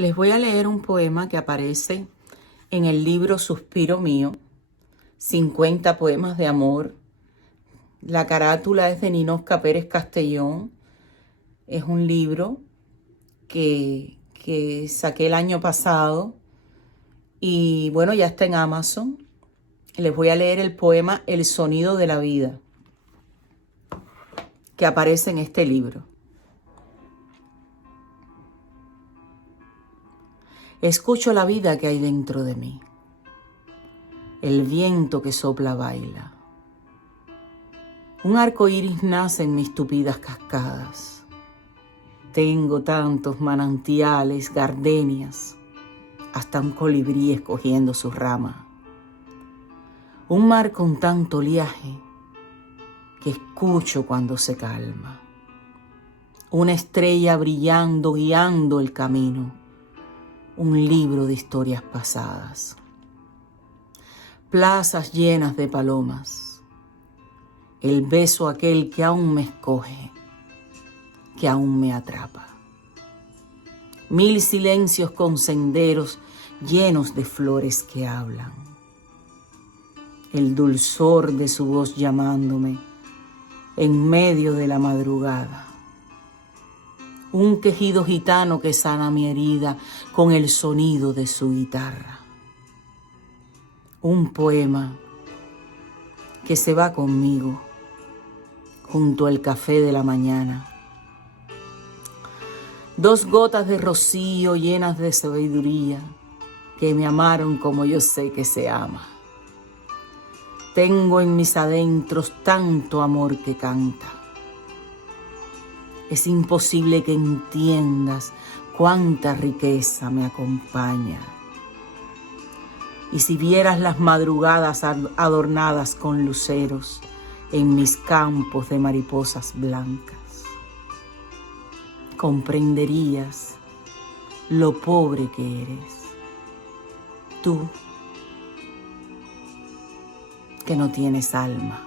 Les voy a leer un poema que aparece en el libro Suspiro Mío, 50 poemas de amor. La carátula es de Ninosca Pérez Castellón. Es un libro que saqué el año pasado y bueno, ya está en Amazon. Les voy a leer el poema El sonido de la vida, que aparece en este libro. Escucho la vida que hay dentro de mí. El viento que sopla baila. Un arco iris nace en mis tupidas cascadas. Tengo tantos manantiales, gardenias, hasta un colibrí escogiendo su rama. Un mar con tanto oleaje que escucho cuando se calma. Una estrella brillando, guiando el camino. Un libro de historias pasadas. Plazas llenas de palomas. El beso aquel que aún me escoge, que aún me atrapa. 1000 silencios con senderos llenos de flores que hablan. El dulzor de su voz llamándome en medio de la madrugada. Un quejido gitano que sana mi herida con el sonido de su guitarra. Un poema que se va conmigo junto al café de la mañana. 2 gotas de rocío llenas de sabiduría que me amaron como yo sé que se ama. Tengo en mis adentros tanto amor que canta. Es imposible que entiendas cuánta riqueza me acompaña. Y si vieras las madrugadas adornadas con luceros en mis campos de mariposas blancas, comprenderías lo pobre que eres. Tú, que no tienes alma.